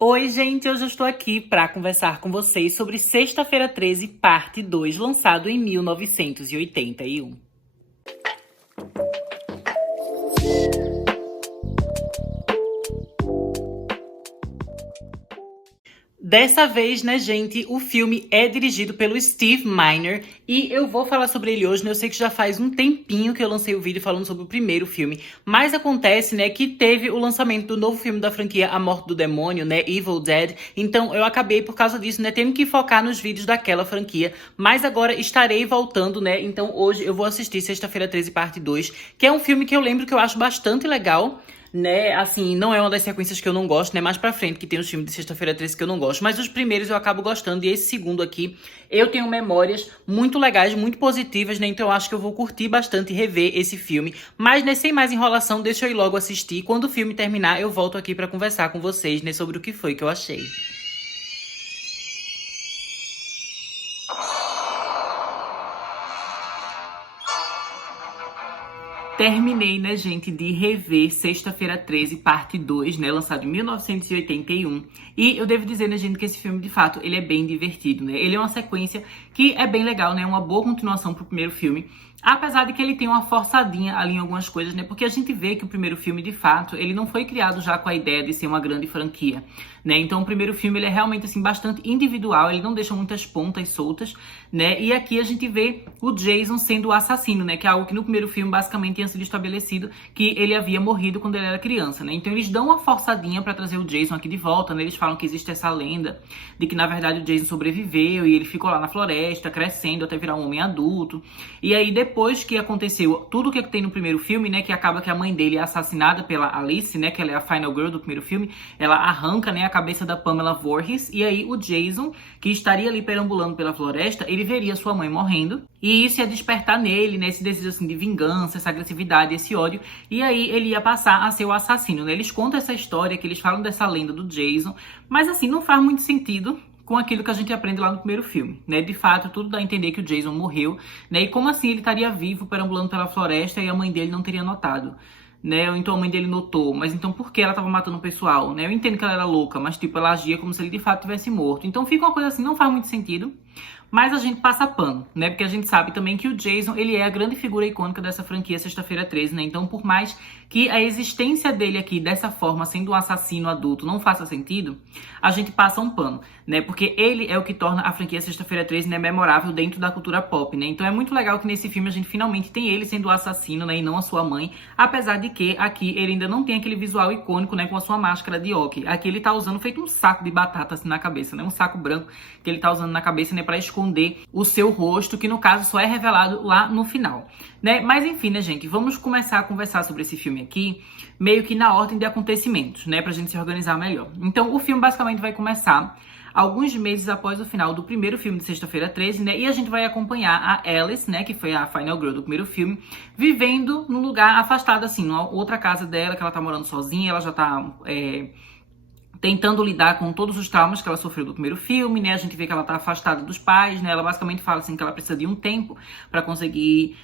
Oi, gente, hoje eu estou aqui para conversar com vocês sobre Sexta-feira 13, parte 2, lançado em 1981. Dessa vez, né, gente, o filme é dirigido pelo Steve Miner e eu vou falar sobre ele hoje, né? Eu sei que já faz um tempinho que eu lancei o vídeo falando sobre o primeiro filme, mas acontece, né, que teve o lançamento do novo filme da franquia A Morte do Demônio, né, Evil Dead, então eu acabei, por causa disso, né, tendo que focar nos vídeos daquela franquia, mas agora estarei voltando, né, então hoje eu vou assistir Sexta-feira 13, parte 2, que é um filme que eu lembro que eu acho bastante legal, né, assim, não é uma das sequências que eu não gosto, né, mais pra frente que tem os filmes de Sexta-feira 13 que eu não gosto, mas os primeiros eu acabo gostando, e esse segundo aqui, eu tenho memórias muito legais, muito positivas, né, então eu acho que eu vou curtir bastante rever esse filme, mas, né, sem mais enrolação, deixa eu ir logo assistir, quando o filme terminar eu volto aqui pra conversar com vocês, né, sobre o que foi que eu achei. Terminei, né, gente, de rever Sexta-feira 13, parte 2, né, lançado em 1981. E eu devo dizer, né, gente, que esse filme, de fato, ele é bem divertido, né? Ele é uma sequência que é bem legal, né? Uma boa continuação pro primeiro filme. Apesar de que ele tem uma forçadinha ali em algumas coisas, né? Porque a gente vê que o primeiro filme, de fato, ele não foi criado já com a ideia de ser uma grande franquia, né? Então o primeiro filme, ele é realmente, assim, bastante individual, ele não deixa muitas pontas soltas, né? E aqui a gente vê o Jason sendo o assassino, né? Que é algo que no primeiro filme, basicamente, tinha sido estabelecido que ele havia morrido quando ele era criança, né? Então eles dão uma forçadinha pra trazer o Jason aqui de volta, né? Eles falam que existe essa lenda de que, na verdade, o Jason sobreviveu e ele ficou lá na floresta, crescendo até virar um homem adulto. E aí, depois que aconteceu tudo o que tem no primeiro filme, né, que acaba que a mãe dele é assassinada pela Alice, né, que ela é a final girl do primeiro filme, ela arranca, né, a cabeça da Pamela Voorhees, e aí o Jason, que estaria ali perambulando pela floresta, ele veria sua mãe morrendo, e isso ia despertar nele, né, esse desejo, assim, de vingança, essa agressividade, esse ódio, e aí ele ia passar a ser o assassino, né. Eles contam essa história, que eles falam dessa lenda do Jason, mas assim, não faz muito sentido com aquilo que a gente aprende lá no primeiro filme, né? De fato, tudo dá a entender que o Jason morreu, né? E como assim ele estaria vivo, perambulando pela floresta e a mãe dele não teria notado, né? Ou então a mãe dele notou, mas então por que ela tava matando o pessoal, né? Eu entendo que ela era louca, mas tipo, ela agia como se ele de fato tivesse morto. Então fica uma coisa assim, não faz muito sentido. Mas a gente passa pano, né? Porque a gente sabe também que o Jason, ele é a grande figura icônica dessa franquia Sexta-feira 13, né? Então, por mais que a existência dele aqui, dessa forma, sendo um assassino adulto, não faça sentido, a gente passa um pano, né? Porque ele é o que torna a franquia Sexta-feira 13, né, memorável dentro da cultura pop, né? Então é muito legal que nesse filme a gente finalmente tem ele sendo o assassino, né? E não a sua mãe. Apesar de que aqui ele ainda não tem aquele visual icônico, né? Com a sua máscara de hockey. Aqui ele tá usando feito um saco de batata assim na cabeça, né? Um saco branco que ele tá usando na cabeça, né? Pra esconder o seu rosto, que no caso só é revelado lá no final, né? Mas enfim, né, gente? Vamos começar a conversar sobre esse filme aqui, meio que na ordem de acontecimentos, né? Pra gente se organizar melhor. Então, o filme basicamente vai começar alguns meses após o final do primeiro filme de Sexta-feira 13, né? E a gente vai acompanhar a Alice, né? Que foi a final girl do primeiro filme, vivendo num lugar afastado, assim, numa outra casa dela, que ela tá morando sozinha, ela já tá tentando lidar com todos os traumas que ela sofreu do primeiro filme, né? A gente vê que ela tá afastada dos pais, né? Ela basicamente fala assim que ela precisa de um tempo pra conseguir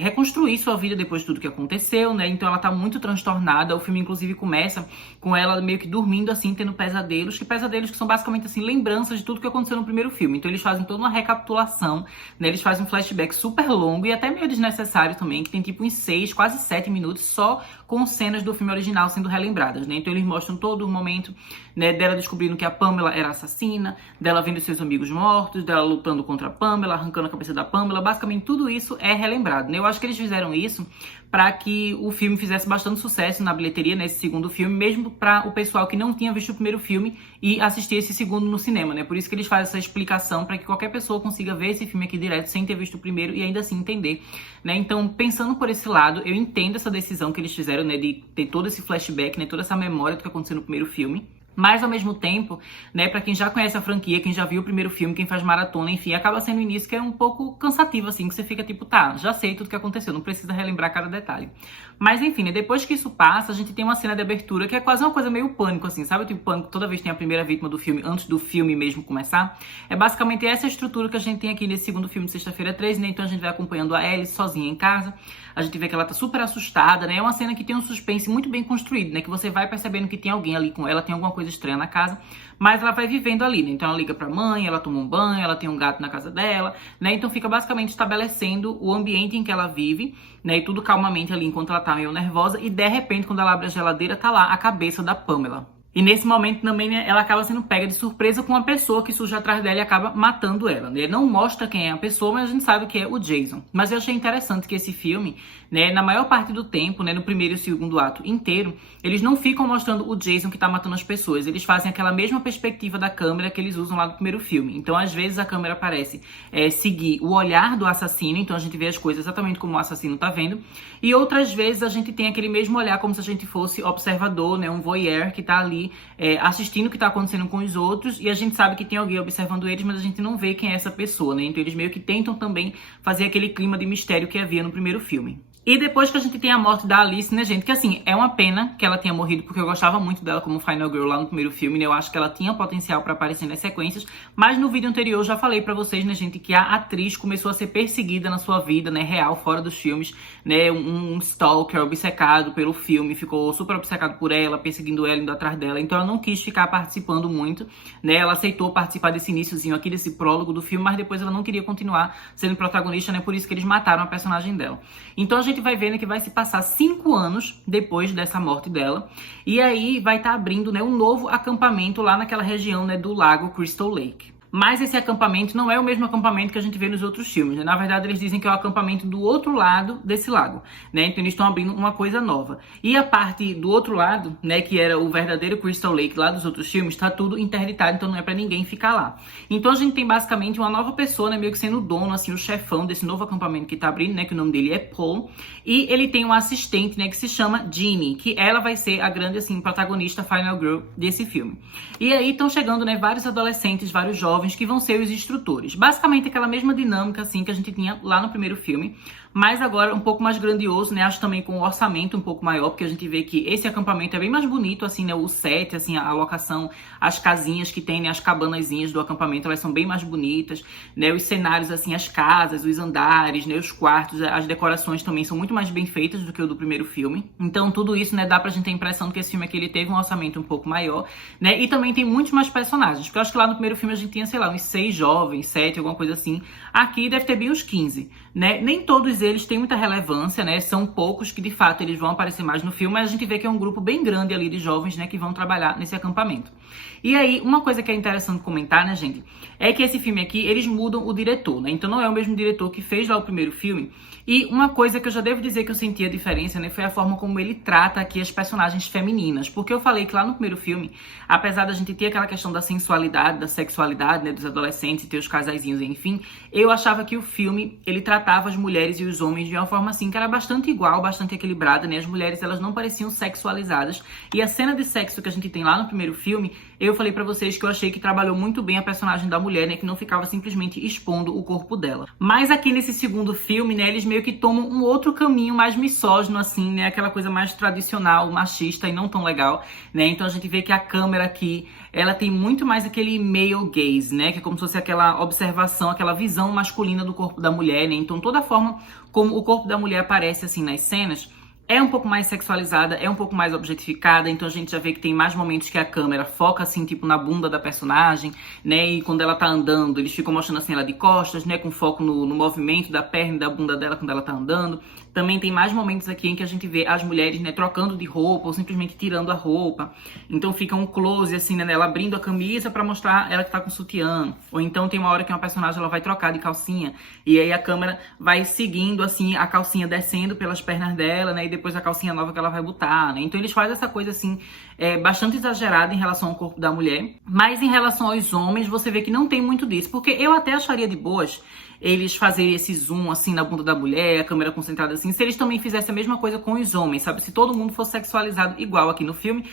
reconstruir sua vida depois de tudo que aconteceu, né? Então ela tá muito transtornada. O filme, inclusive, começa com ela meio que dormindo, assim, tendo pesadelos que são basicamente, assim, lembranças de tudo que aconteceu no primeiro filme. Então eles fazem toda uma recapitulação, né? Eles fazem um flashback super longo e até meio desnecessário também, que tem tipo uns 6, quase 7 minutos só com cenas do filme original sendo relembradas, né? Então eles mostram todo o momento, né, dela descobrindo que a Pamela era assassina, dela vendo seus amigos mortos, dela lutando contra a Pamela, arrancando a cabeça da Pamela. Basicamente tudo isso é relembrado, né? Eu acho que eles fizeram isso para que o filme fizesse bastante sucesso na bilheteria, nesse segundo filme, mesmo para o pessoal que não tinha visto o primeiro filme e assistir esse segundo no cinema, né? Por isso que eles fazem essa explicação, para que qualquer pessoa consiga ver esse filme aqui direto sem ter visto o primeiro e ainda assim entender, né? Então, pensando por esse lado, eu entendo essa decisão que eles fizeram, né, de ter todo esse flashback, né, toda essa memória do que aconteceu no primeiro filme. Mas, ao mesmo tempo, né, pra quem já conhece a franquia, quem já viu o primeiro filme, quem faz maratona, enfim, acaba sendo um início que é um pouco cansativo, assim, que você fica tipo, tá, já sei tudo que aconteceu, não precisa relembrar cada detalhe. Mas, enfim, né, depois que isso passa, a gente tem uma cena de abertura que é quase uma coisa meio pânico, assim, sabe? Tipo, pânico, toda vez tem a primeira vítima do filme, antes do filme mesmo começar. É basicamente essa estrutura que a gente tem aqui nesse segundo filme de Sexta-feira 13, né? Então a gente vai acompanhando a Alice sozinha em casa. a gente vê que ela tá super assustada, né? É uma cena que tem um suspense muito bem construído, né? Que você vai percebendo que tem alguém ali com ela, tem alguma coisa estranha na casa, mas ela vai vivendo ali, né? Então ela liga pra mãe, ela toma um banho, ela tem um gato na casa dela, né? Então fica basicamente estabelecendo o ambiente em que ela vive, né? E tudo calmamente ali enquanto ela tá meio nervosa, e de repente, quando ela abre a geladeira, tá lá a cabeça da Pamela. E nesse momento também, né, ela acaba sendo pega de surpresa com uma pessoa que surge atrás dela e acaba matando ela. Ele não mostra quem é a pessoa, mas a gente sabe que é o Jason. Mas eu achei interessante que esse filme, né, na maior parte do tempo, né, no primeiro e segundo ato inteiro, eles não ficam mostrando o Jason que tá matando as pessoas. Eles fazem aquela mesma perspectiva da câmera que eles usam lá no primeiro filme. Então, às vezes, a câmera parece seguir o olhar do assassino, então a gente vê as coisas exatamente como o assassino tá vendo. E outras vezes a gente tem aquele mesmo olhar como se a gente fosse observador, né, um voyeur que tá ali assistindo o que tá acontecendo com os outros, e a gente sabe que tem alguém observando eles, mas a gente não vê quem é essa pessoa, né? Então eles meio que tentam também fazer aquele clima de mistério que havia no primeiro filme. E depois que a gente tem a morte da Alice, né, gente? Que assim, é uma pena que ela tenha morrido, porque eu gostava muito dela como Final Girl lá no primeiro filme, né? Eu acho que ela tinha potencial pra aparecer nas sequências. Mas no vídeo anterior eu já falei pra vocês, né, gente, que a atriz começou a ser perseguida na sua vida, né, real, fora dos filmes, né? Um stalker obcecado pelo filme, ficou super obcecado por ela, perseguindo ela, indo atrás dela. Então ela não quis ficar participando muito, né? Ela aceitou participar desse iniciozinho aqui, desse prólogo do filme, mas depois ela não queria continuar sendo protagonista, né? Por isso que eles mataram a personagem dela. Então a gente vai ver, né, que vai se passar 5 anos depois dessa morte dela, e aí vai estar abrindo, né, um novo acampamento lá naquela região, né, do lago Crystal Lake. Mas esse acampamento não é o mesmo acampamento que a gente vê nos outros filmes, né? Na verdade, eles dizem que é o acampamento do outro lado desse lago, né? Então, eles estão abrindo uma coisa nova. E a parte do outro lado, né, que era o verdadeiro Crystal Lake lá dos outros filmes, tá tudo interditado, então não é pra ninguém ficar lá. Então, a gente tem basicamente uma nova pessoa, né, meio que sendo o dono, assim, o chefão desse novo acampamento que tá abrindo, né, que o nome dele é Paul. E ele tem uma assistente, né, que se chama Jeannie, que ela vai ser a grande, assim, protagonista Final Girl desse filme. E aí estão chegando, né, vários adolescentes, vários jovens, que vão ser os instrutores. Basicamente aquela mesma dinâmica assim que a gente tinha lá no primeiro filme, mas agora um pouco mais grandioso, né? Acho também com um orçamento um pouco maior, porque a gente vê que esse acampamento é bem mais bonito, assim, né? O set, assim, a locação, as casinhas que tem, né? As cabanazinhas do acampamento, elas são bem mais bonitas, né? Os cenários, assim, as casas, os andares, né? Os quartos, as decorações também são muito mais bem feitas do que o do primeiro filme. Então, tudo isso, né? Dá pra gente ter a impressão de que esse filme aqui, ele teve um orçamento um pouco maior, né? E também tem muitos mais personagens, porque eu acho que lá no primeiro filme a gente tinha, sei lá, uns 6 jovens, 7, alguma coisa assim. Aqui deve ter bem uns 15, né? Nem todos eles têm muita relevância, né? São poucos que, de fato, eles vão aparecer mais no filme, mas a gente vê que é um grupo bem grande ali de jovens, né, que vão trabalhar nesse acampamento. E aí, uma coisa que é interessante comentar, né, gente, é que esse filme aqui, eles mudam o diretor, né? Então não é o mesmo diretor que fez lá o primeiro filme. E uma coisa que eu já devo dizer que eu senti a diferença, né, foi a forma como ele trata aqui as personagens femininas. Porque eu falei que lá no primeiro filme, apesar da gente ter aquela questão da sensualidade, da sexualidade, né, dos adolescentes e ter os casaizinhos, enfim, eu achava que o filme, ele tratava as mulheres e os homens de uma forma assim, que era bastante igual, bastante equilibrada, né? As mulheres, elas não pareciam sexualizadas. E a cena de sexo que a gente tem lá no primeiro filme, eu falei pra vocês que eu achei que trabalhou muito bem a personagem da mulher, né? Que não ficava simplesmente expondo o corpo dela. Mas aqui nesse segundo filme, né? Eles meio que tomam um outro caminho mais misógino, assim, né? Aquela coisa mais tradicional, machista e não tão legal, né? Então a gente vê que a câmera aqui, ela tem muito mais aquele male gaze, né? Que é como se fosse aquela observação, aquela visão masculina do corpo da mulher, né? Então toda a forma como o corpo da mulher aparece, assim, nas cenas, é um pouco mais sexualizada, é um pouco mais objetificada, então a gente já vê que tem mais momentos que a câmera foca, assim, tipo, na bunda da personagem, né, e quando ela tá andando, eles ficam mostrando, assim, ela de costas, né, com foco no movimento da perna e da bunda dela quando ela tá andando. Também tem mais momentos aqui em que a gente vê as mulheres, né, trocando de roupa ou simplesmente tirando a roupa. Então fica um close, assim, né, ela abrindo a camisa pra mostrar ela que tá com sutiã. Ou então tem uma hora que uma personagem, ela vai trocar de calcinha, e aí a câmera vai seguindo, assim, a calcinha descendo pelas pernas dela, né, e depois a calcinha nova que ela vai botar, né. Então eles fazem essa coisa, assim, bastante exagerada em relação ao corpo da mulher. Mas em relação aos homens, você vê que não tem muito disso. Porque eu até acharia de boas eles fazerem esse zoom, assim, na bunda da mulher, a câmera concentrada assim, se eles também fizessem a mesma coisa com os homens, sabe? Se todo mundo fosse sexualizado igual aqui no filme.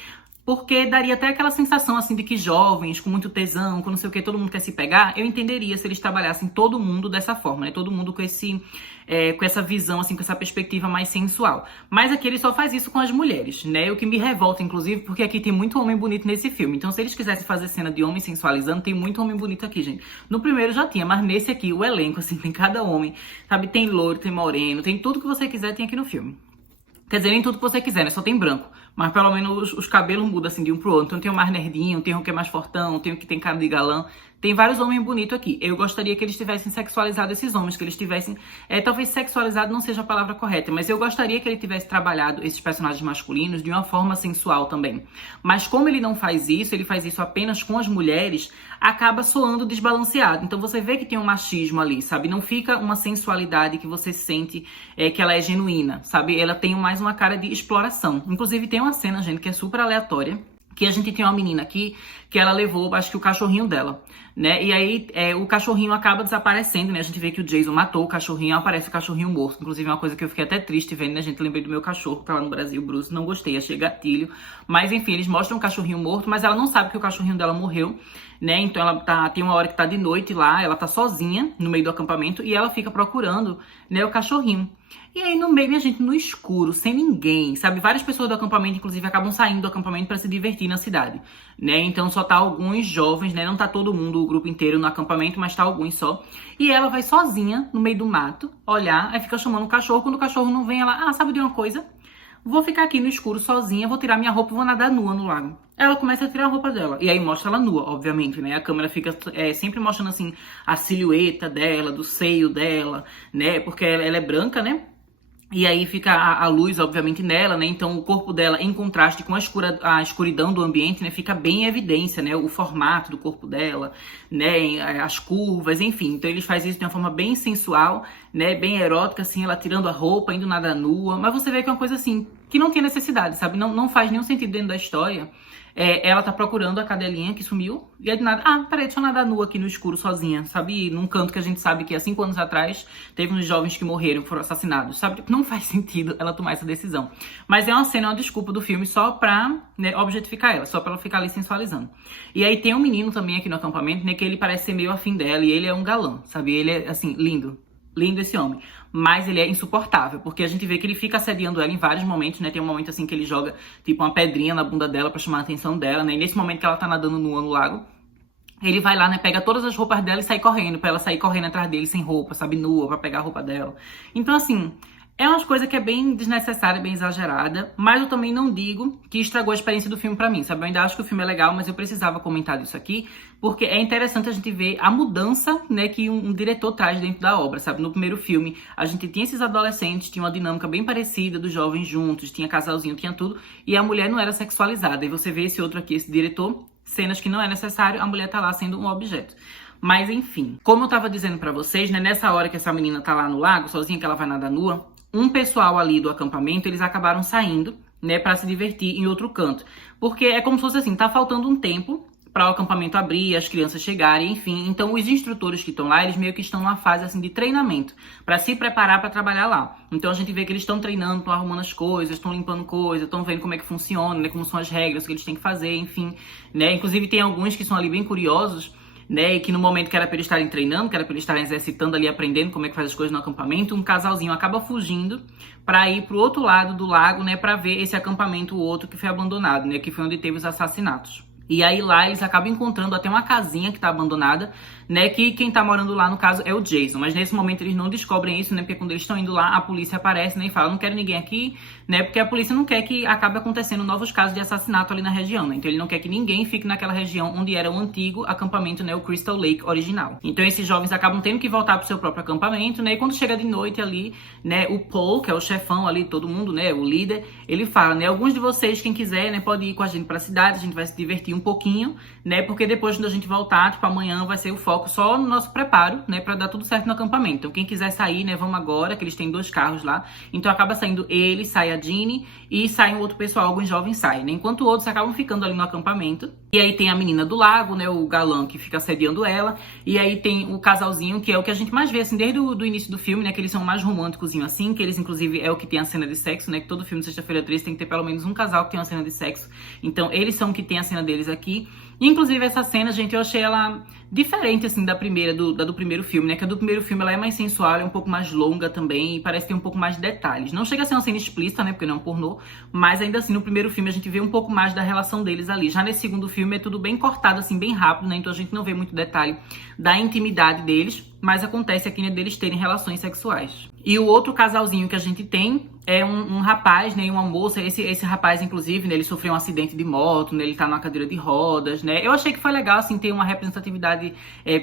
Porque daria até aquela sensação, assim, de que jovens, com muito tesão, com não sei o que, todo mundo quer se pegar. Eu entenderia se eles trabalhassem todo mundo dessa forma, né? Todo mundo com com essa visão, assim, com essa perspectiva mais sensual. Mas aqui ele só faz isso com as mulheres, né? O que me revolta, inclusive, porque aqui tem muito homem bonito nesse filme. Então, se eles quisessem fazer cena de homem sensualizando, tem muito homem bonito aqui, gente. No primeiro já tinha, mas nesse aqui, o elenco, assim, tem cada homem, sabe? Tem loiro, tem moreno, tem tudo que você quiser, tem aqui no filme. Quer dizer, nem tudo que você quiser, né? Só tem branco. Mas pelo menos os cabelos mudam assim de um pro outro. Então tem o mais nerdinho, tem o que é mais fortão, tem o que tem cara de galã. Tem vários homens bonitos aqui. Eu gostaria que eles tivessem sexualizado esses homens, que eles tivessem... talvez sexualizado não seja a palavra correta, mas eu gostaria que ele tivesse trabalhado esses personagens masculinos de uma forma sensual também. Mas como ele não faz isso, ele faz isso apenas com as mulheres, acaba soando desbalanceado. Então você vê que tem um machismo ali, sabe? Não fica uma sensualidade que você sente que ela é genuína, sabe? Ela tem mais uma cara de exploração. Inclusive tem uma cena, gente, que é super aleatória, que a gente tem uma menina aqui que ela levou, acho que o cachorrinho dela, né? E aí o cachorrinho acaba desaparecendo, né? A gente vê que o Jason matou o cachorrinho, aparece o cachorrinho morto. Inclusive é uma coisa que eu fiquei até triste vendo, né, gente? Lembrei do meu cachorro que tá lá no Brasil, Bruce. Não gostei, achei gatilho. Mas enfim, eles mostram o cachorrinho morto, mas ela não sabe que o cachorrinho dela morreu, né? Então ela tem uma hora que tá de noite lá, ela tá sozinha no meio do acampamento e ela fica procurando, né, o cachorrinho. E aí no meio, minha gente, no escuro, sem ninguém, sabe? Várias pessoas do acampamento, inclusive, acabam saindo do acampamento para se divertir na cidade, né? Então só tá alguns jovens, né? Não tá todo mundo, o grupo inteiro no acampamento, mas tá alguns só. E ela vai sozinha no meio do mato, olhar, aí fica chamando o cachorro. Quando o cachorro não vem, ela, sabe de uma coisa? Vou ficar aqui no escuro sozinha, vou tirar minha roupa e vou nadar nua no lago. Ela começa a tirar a roupa dela. E aí mostra ela nua, obviamente, né? A câmera fica sempre mostrando, assim, a silhueta dela, do seio dela, né? Porque ela é branca, né? E aí fica a luz, obviamente, nela, né? Então o corpo dela, em contraste com a escuridão do ambiente, né? Fica bem em evidência, né? O formato do corpo dela, né? As curvas, enfim. Então eles fazem isso de uma forma bem sensual, né? Bem erótica, assim, ela tirando a roupa, indo nada nua. Mas você vê que é uma coisa, assim, que não tem necessidade, sabe? Não faz nenhum sentido dentro da história. Ela tá procurando a cadelinha que sumiu. E aí de nada, peraí, deixa eu nadar nua aqui no escuro sozinha, sabe? Num canto que a gente sabe que há 5 anos atrás teve uns jovens que morreram, foram assassinados, sabe? Não faz sentido ela tomar essa decisão. Mas é uma cena, uma desculpa do filme só pra, né, objetificar ela, só pra ela ficar ali sensualizando. E aí tem um menino também aqui no acampamento, né, que ele parece ser meio afim dela e ele é um galã, sabe? Ele é, assim, lindo. Lindo esse homem, mas ele é insuportável, porque a gente vê que ele fica assediando ela em vários momentos, né? Tem um momento assim que ele joga, tipo, uma pedrinha na bunda dela pra chamar a atenção dela, né? E nesse momento que ela tá nadando nua no lago, ele vai lá, né, pega todas as roupas dela e sai correndo, pra ela sair correndo atrás dele sem roupa, sabe, nua, pra pegar a roupa dela. Então, assim, é umas coisas que é bem desnecessária, bem exagerada, mas eu também não digo que estragou a experiência do filme pra mim, sabe? Eu ainda acho que o filme é legal, mas eu precisava comentar disso aqui, porque é interessante a gente ver a mudança, né, que um diretor traz dentro da obra, sabe? No primeiro filme, a gente tinha esses adolescentes, tinha uma dinâmica bem parecida dos jovens juntos, tinha casalzinho, tinha tudo, e a mulher não era sexualizada. E você vê esse outro aqui, esse diretor, cenas que não é necessário, a mulher tá lá sendo um objeto. Mas enfim, como eu tava dizendo pra vocês, né, nessa hora que essa menina tá lá no lago, sozinha, que ela vai nadar nua, um pessoal ali do acampamento, eles acabaram saindo, né, pra se divertir em outro canto. Porque é como se fosse assim, tá faltando um tempo para o acampamento abrir, as crianças chegarem, enfim. Então os instrutores que estão lá, eles meio que estão numa fase assim de treinamento, para se preparar para trabalhar lá. Então a gente vê que eles estão treinando, estão arrumando as coisas, estão limpando coisas, estão vendo como é que funciona, né, como são as regras, o que eles têm que fazer, enfim, né? Inclusive tem alguns que são ali bem curiosos, né, e que no momento que era para eles estarem treinando, que era para eles estarem exercitando ali, aprendendo como é que faz as coisas no acampamento, um casalzinho acaba fugindo para ir pro outro lado do lago, né, para ver esse acampamento, o outro que foi abandonado, né, que foi onde teve os assassinatos. E aí lá eles acabam encontrando até uma casinha que tá abandonada, né, que quem tá morando lá, no caso, é o Jason. Mas nesse momento eles não descobrem isso, né, porque quando eles estão indo lá, a polícia aparece, né, e fala, não quero ninguém aqui, né, porque a polícia não quer que acabe acontecendo novos casos de assassinato ali na região, né, então ele não quer que ninguém fique naquela região onde era o antigo acampamento, né, o Crystal Lake original. Então esses jovens acabam tendo que voltar pro seu próprio acampamento, né, e quando chega de noite ali, né, o Paul, que é o chefão ali, todo mundo, né, o líder, ele fala, né, alguns de vocês, quem quiser, né, pode ir com a gente pra cidade, a gente vai se divertir um pouquinho, né, porque depois quando a gente voltar, tipo, amanhã vai ser o foco só no nosso preparo, né, pra dar tudo certo no acampamento. Então quem quiser sair, né, vamos agora, que eles têm 2 carros lá, então acaba saindo ele, sai a a Ginny e sai um outro pessoal, alguns jovens saem, né? Enquanto outros acabam ficando ali no acampamento. E aí tem a menina do lago, né? O galã que fica assediando ela. E aí tem o casalzinho, que é o que a gente mais vê, assim, desde o início do filme, né? Que eles são mais românticos, assim, que eles, inclusive, é o que tem a cena de sexo, né? Que todo filme de Sexta-feira 13 tem que ter pelo menos um casal que tem uma cena de sexo. Então, eles são que tem a cena deles aqui. Inclusive, essa cena, gente, eu achei ela diferente, assim, da do primeiro filme, né? Que a do primeiro filme, ela é mais sensual, é um pouco mais longa também, e parece ter um pouco mais de detalhes. Não chega a ser uma cena explícita, né? Porque não é um pornô, mas ainda assim, no primeiro filme, a gente vê um pouco mais da relação deles ali. Já nesse segundo filme, é tudo bem cortado, assim, bem rápido, né? Então a gente não vê muito detalhe da intimidade deles, mas acontece aqui, né, deles terem relações sexuais. E o outro casalzinho que a gente tem é um rapaz, né, e uma moça. Esse rapaz, inclusive, né, ele sofreu um acidente de moto, né, ele tá numa cadeira de rodas, né. Eu achei que foi legal, assim, ter uma representatividade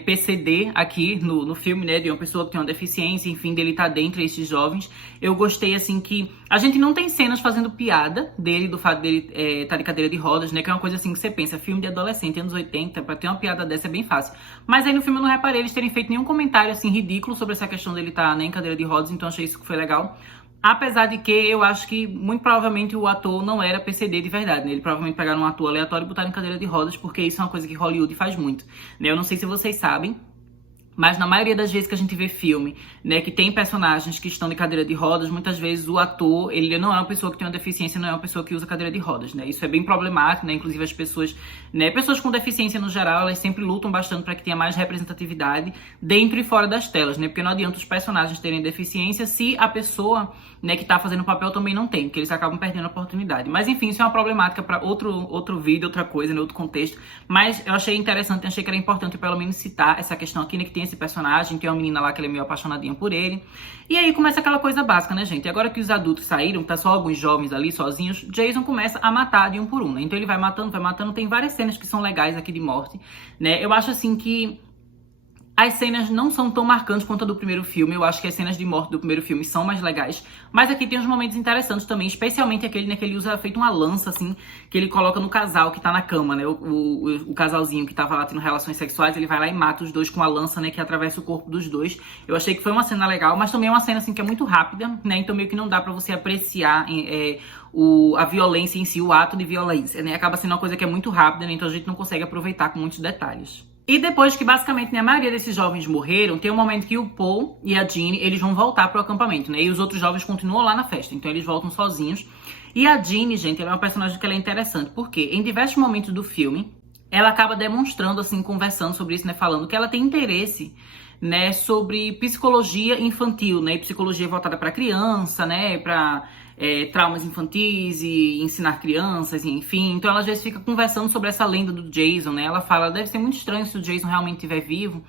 PCD aqui no filme, né, de uma pessoa que tem uma deficiência, enfim, dele tá dentre esses jovens. Eu gostei, assim, que a gente não tem cenas fazendo piada dele, do fato dele tá de cadeira de rodas, né, que é uma coisa, assim, que você pensa, filme de adolescente, anos 80, pra ter uma piada dessa é bem fácil. Mas aí no filme eu não reparei eles terem feito nenhum comentário, assim, ridículo sobre essa questão dele tá, né, em cadeira de rodas, então achei isso que foi legal. Apesar de que eu acho que, muito provavelmente, o ator não era PCD de verdade, né? Ele provavelmente pegaram um ator aleatório e botaram em cadeira de rodas, porque isso é uma coisa que Hollywood faz muito, né? Eu não sei se vocês sabem, mas na maioria das vezes que a gente vê filme, né, que tem personagens que estão de cadeira de rodas, muitas vezes o ator, ele não é uma pessoa que tem uma deficiência, não é uma pessoa que usa cadeira de rodas, né? Isso é bem problemático, né? Inclusive as pessoas, né, pessoas com deficiência no geral, elas sempre lutam bastante para que tenha mais representatividade dentro e fora das telas, né? Porque não adianta os personagens terem deficiência se a pessoa, né, que tá fazendo o papel também não tem, porque eles acabam perdendo a oportunidade. Mas enfim, isso é uma problemática para outro vídeo, outra coisa, né, outro contexto. Mas eu achei interessante, achei que era importante pelo menos citar essa questão aqui, né, que tem esse personagem, tem uma menina lá que ela é meio apaixonadinha por ele. E aí começa aquela coisa básica, né, gente? Agora que os adultos saíram, tá só alguns jovens ali sozinhos, Jason começa a matar de um por um, né? Então ele vai matando, tem várias cenas que são legais aqui de morte, né? Eu acho assim que as cenas não são tão marcantes quanto a do primeiro filme. Eu acho que as cenas de morte do primeiro filme são mais legais. Mas aqui tem uns momentos interessantes também. Especialmente aquele, né, que ele usa feito uma lança, assim, que ele coloca no casal que tá na cama, né? O casalzinho que tava lá tendo relações sexuais, ele vai lá e mata os dois com a lança, né? Que atravessa o corpo dos dois. Eu achei que foi uma cena legal, mas também é uma cena, assim, que é muito rápida, né? Então meio que não dá pra você apreciar a violência em si, o ato de violência, né? Acaba sendo uma coisa que é muito rápida, né? Então a gente não consegue aproveitar com muitos detalhes. E depois que basicamente, né, a maioria desses jovens morreram, tem um momento que o Paul e a Ginny, eles vão voltar pro acampamento, né? E os outros jovens continuam lá na festa, então eles voltam sozinhos. E a Ginny, gente, ela é uma personagem que ela é interessante, porque em diversos momentos do filme, ela acaba demonstrando, assim, conversando sobre isso, né, falando que ela tem interesse, né, sobre psicologia infantil, né, e psicologia voltada para criança, né, para traumas infantis e ensinar crianças, enfim. Então ela às vezes fica conversando sobre essa lenda do Jason, né? Ela fala, deve ser muito estranho se o Jason realmente estiver vivo,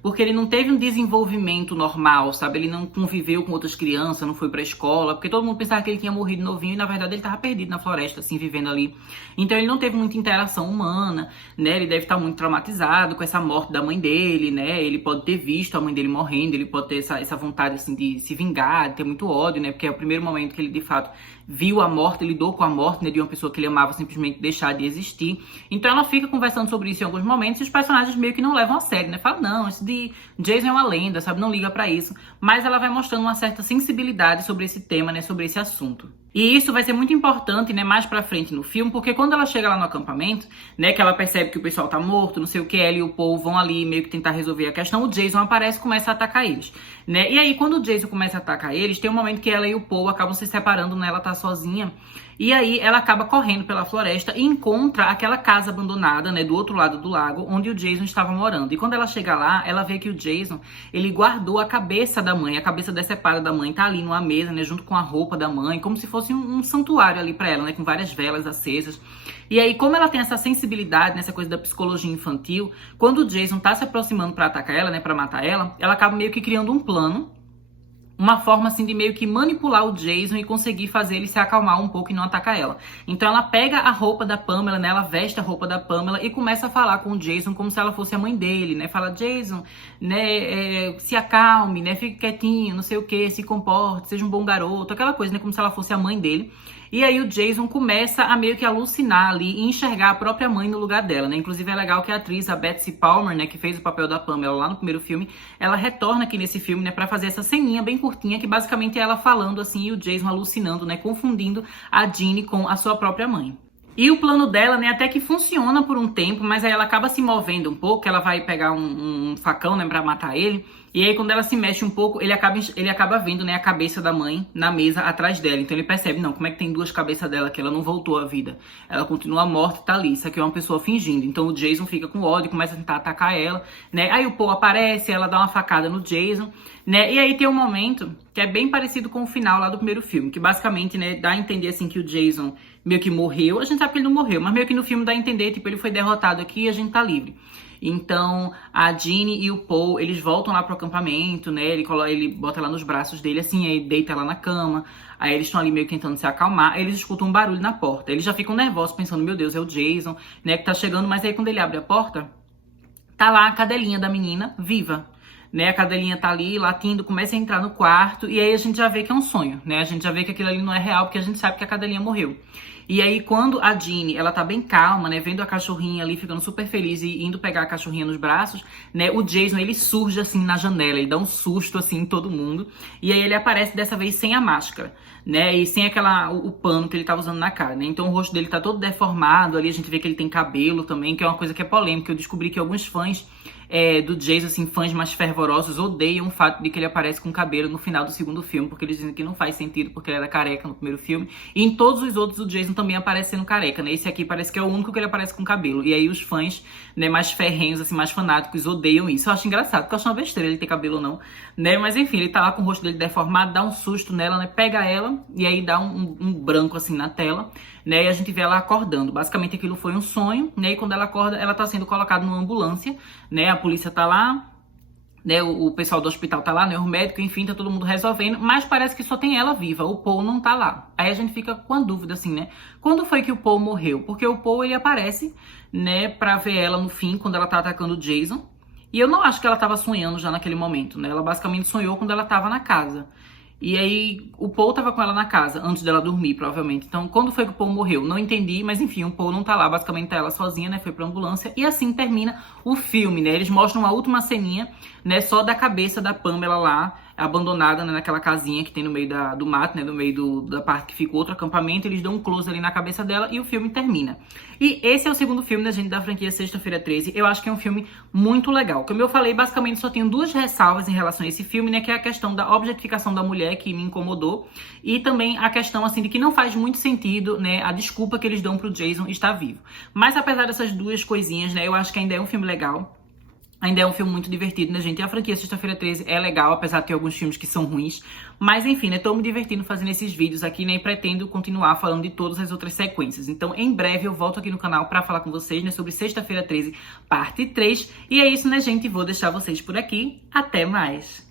porque ele não teve um desenvolvimento normal, sabe? Ele não conviveu com outras crianças, não foi pra escola, porque todo mundo pensava que ele tinha morrido novinho e na verdade ele tava perdido na floresta, assim, vivendo ali. Então ele não teve muita interação humana, né? Ele deve estar muito traumatizado com essa morte da mãe dele, né? Ele pode ter visto a mãe dele morrendo, ele pode ter essa vontade, assim, de se vingar, de ter muito ódio, né? Porque é o primeiro momento que ele, de fato, viu a morte, lidou com a morte, né, de uma pessoa que ele amava simplesmente deixar de existir. Então ela fica conversando sobre isso em alguns momentos e os personagens meio que não levam a sério, né? Falam, não, esse de Jason é uma lenda, sabe? Não liga pra isso. Mas ela vai mostrando uma certa sensibilidade sobre esse tema, né? Sobre esse assunto. E isso vai ser muito importante, né, mais pra frente no filme, porque quando ela chega lá no acampamento, né, que ela percebe que o pessoal tá morto, não sei o que, ela e o Paul vão ali meio que tentar resolver a questão, o Jason aparece e começa a atacar eles, né? E aí, quando o Jason começa a atacar eles, tem um momento que ela e o Paul acabam se separando, né, ela tá sozinha, e aí ela acaba correndo pela floresta e encontra aquela casa abandonada, né, do outro lado do lago, onde o Jason estava morando. E quando ela chega lá, ela vê que o Jason, ele guardou a cabeça da mãe, a cabeça decepada da mãe tá ali numa mesa, né, junto com a roupa da mãe, como se fosse um santuário ali pra ela, né, com várias velas acesas. E aí, como ela tem essa sensibilidade nessa coisa da psicologia infantil, quando o Jason tá se aproximando pra atacar ela, né, pra matar ela acaba meio que criando um plano, uma forma, assim, de meio que manipular o Jason e conseguir fazer ele se acalmar um pouco e não atacar ela. Então ela pega a roupa da Pamela, né, ela veste a roupa da Pamela e começa a falar com o Jason como se ela fosse a mãe dele, né, fala, Jason, né, se acalme, né, fique quietinho, não sei o que, se comporte, seja um bom garoto, aquela coisa, né, como se ela fosse a mãe dele. E aí o Jason começa a meio que alucinar ali e enxergar a própria mãe no lugar dela, né? Inclusive é legal que a atriz, a Betsy Palmer, né, que fez o papel da Pamela lá no primeiro filme, ela retorna aqui nesse filme, né, pra fazer essa ceninha bem curtinha, que basicamente é ela falando assim e o Jason alucinando, né, confundindo a Jeannie com a sua própria mãe. E o plano dela, né, até que funciona por um tempo, mas aí ela acaba se movendo um pouco, ela vai pegar um facão, né, pra matar ele. E aí quando ela se mexe um pouco, ele acaba vendo, né, a cabeça da mãe na mesa atrás dela. Então ele percebe, não, como é que tem duas cabeças dela, que ela não voltou à vida. Ela continua morta e tá ali, isso aqui é uma pessoa fingindo. Então o Jason fica com ódio, começa a tentar atacar ela, né. Aí o Paul aparece, ela dá uma facada no Jason, né. E aí tem um momento que é bem parecido com o final lá do primeiro filme, que basicamente, né, dá a entender assim que o Jason meio que morreu. A gente sabe que ele não morreu, mas meio que no filme dá a entender, tipo, ele foi derrotado aqui e a gente tá livre. Então, a Jeannie e o Paul, eles voltam lá pro acampamento, né? Ele bota ela nos braços dele, assim, aí deita ela na cama. Aí eles estão ali meio que tentando se acalmar. Aí eles escutam um barulho na porta. Eles já ficam nervosos, pensando, meu Deus, é o Jason, né, que tá chegando. Mas aí quando ele abre a porta, tá lá a cadelinha da menina, viva. Né, a cadelinha tá ali latindo, começa a entrar no quarto e aí a gente já vê que é um sonho, né? A gente já vê que aquilo ali não é real, porque a gente sabe que a cadelinha morreu. E aí quando a Jeannie, ela tá bem calma, né, vendo a cachorrinha ali, ficando super feliz e indo pegar a cachorrinha nos braços, né, o Jason, ele surge assim na janela, ele dá um susto assim em todo mundo. E aí ele aparece dessa vez sem a máscara, né, e sem o pano que ele tava usando na cara, né? Então o rosto dele tá todo deformado, ali a gente vê que ele tem cabelo também, que é uma coisa que é polêmica. Eu descobri que alguns fãs do Jason, assim, fãs mais fervorosos, odeiam o fato de que ele aparece com cabelo no final do segundo filme, porque eles dizem que não faz sentido, porque ele era careca no primeiro filme. E em todos os outros o Jason também aparece sendo careca, né? Esse aqui parece que é o único que ele aparece com cabelo. E aí os fãs, né, mais ferrenhos, assim, mais fanáticos, odeiam isso. Eu acho engraçado, porque eu acho uma besteira ele ter cabelo ou não, né? Mas enfim, ele tá lá com o rosto dele deformado, dá um susto nela, né? Pega ela e aí dá um branco, assim, na tela, né? E a gente vê ela acordando. Basicamente aquilo foi um sonho, né? E quando ela acorda, ela tá sendo colocada numa ambulância, né? A polícia tá lá, né? O pessoal do hospital tá lá, né? O médico, enfim, tá todo mundo resolvendo, mas parece que só tem ela viva, o Paul não tá lá. Aí a gente fica com a dúvida, assim, né? Quando foi que o Paul morreu? Porque o Paul, ele aparece, né, pra ver ela no fim, quando ela tá atacando o Jason. E eu não acho que ela tava sonhando já naquele momento, né? Ela basicamente sonhou quando ela tava na casa. E aí, o Paul tava com ela na casa, antes dela dormir, provavelmente. Então, quando foi que o Paul morreu? Não entendi, mas enfim, o Paul não tá lá, basicamente tá ela sozinha, né? Foi pra ambulância. E assim termina o filme, né? Eles mostram uma última ceninha, né? Só da cabeça da Pamela lá, abandonada, né, naquela casinha que tem no meio do mato, né? No meio da parte que fica o outro acampamento. Eles dão um close ali na cabeça dela e o filme termina. E esse é o segundo filme da gente da franquia Sexta-feira 13. Eu acho que é um filme muito legal. Como eu falei, basicamente só tenho duas ressalvas em relação a esse filme, né? Que é a questão da objetificação da mulher, que me incomodou, e também a questão, assim, de que não faz muito sentido, né, a desculpa que eles dão pro Jason estar vivo. Mas apesar dessas duas coisinhas, né, eu acho que ainda é um filme legal. Ainda é um filme muito divertido, né, gente? E a franquia Sexta-feira 13 é legal, apesar de ter alguns filmes que são ruins. Mas, enfim, né, tô me divertindo fazendo esses vídeos aqui, né, e pretendo continuar falando de todas as outras sequências. Então, em breve, eu volto aqui no canal pra falar com vocês, né, sobre Sexta-feira 13, parte 3. E é isso, né, gente? Vou deixar vocês por aqui. Até mais!